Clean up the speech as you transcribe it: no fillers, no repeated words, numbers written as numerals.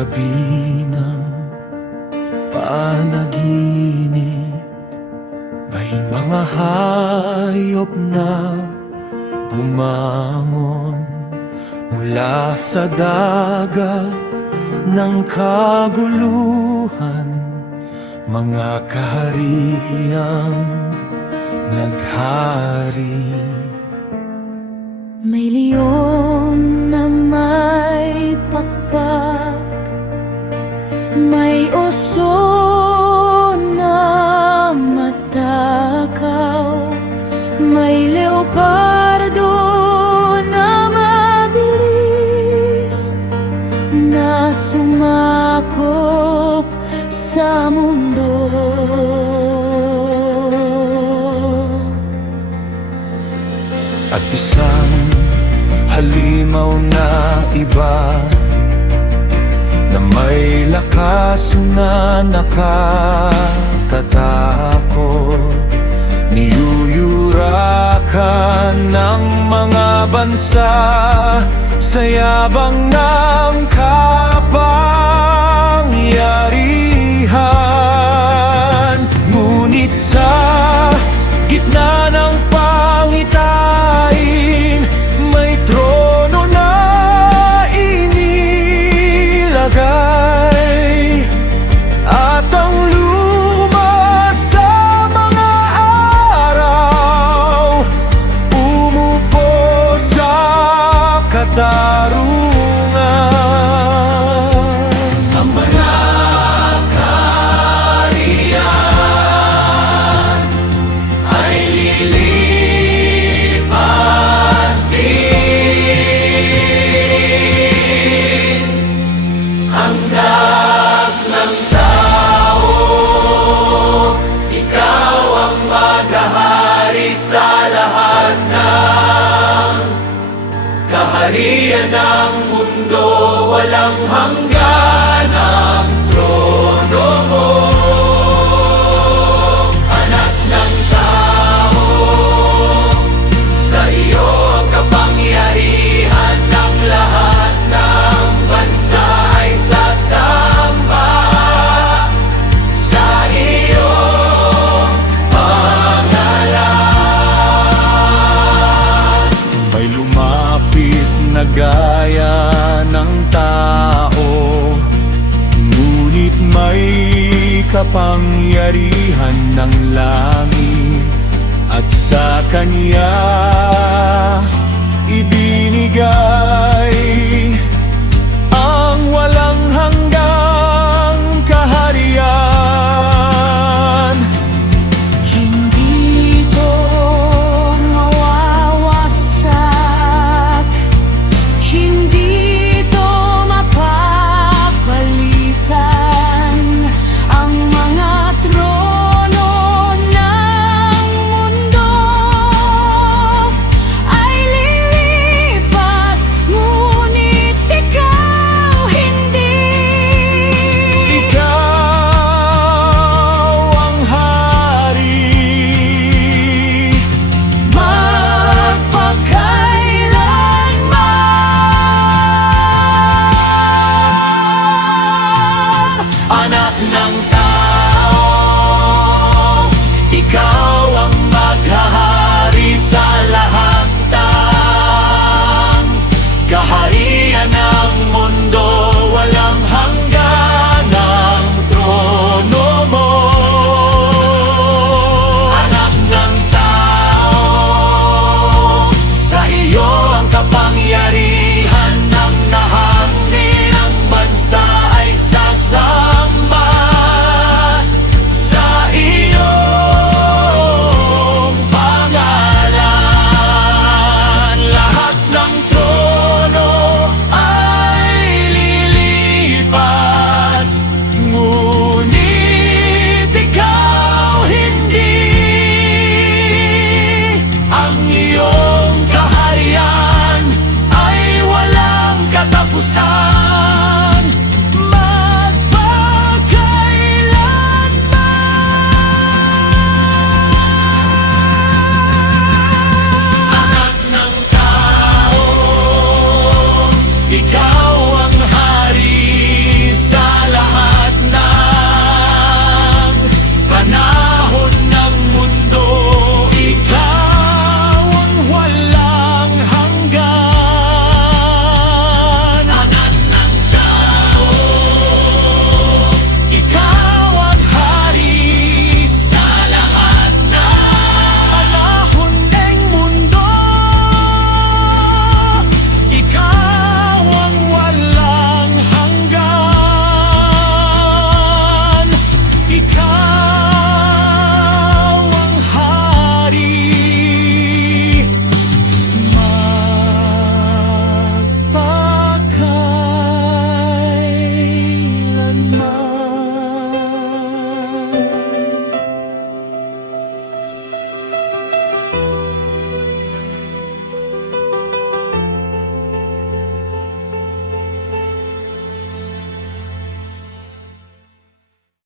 gabi ng panaginip, may mga hayop na bumangon mula sa dagat ng kaguluhan, mga kahariang naghari. May leon na may pakpak, may oso na matakaw, may leopardo na mabilis, na sumakop sa mundo. At isang halimaw na iba na may lakas na nakatatakot, niyuyurakan ng mga bansa sa yabang ng kapangyarihan. Ngunit sa gitna ng pangitain, may trono na inilagay, at ang lumas sa mga araw umupo sa katarungan. Ang mga kaharian ay lilipas din. Ang anak ng tao, ikaw ang maghahari sa lahat ng kaharian ng mundo. Walang hanggan ang trono mo, anak ng tao. Sa iyo ang kapangyarihan ng lahat ng bansa ay sasamba sa iyong pangalan. May lumapit na gaya ng tao, ngunit may kapangyarihan ng langit, at sa kanya ibinigay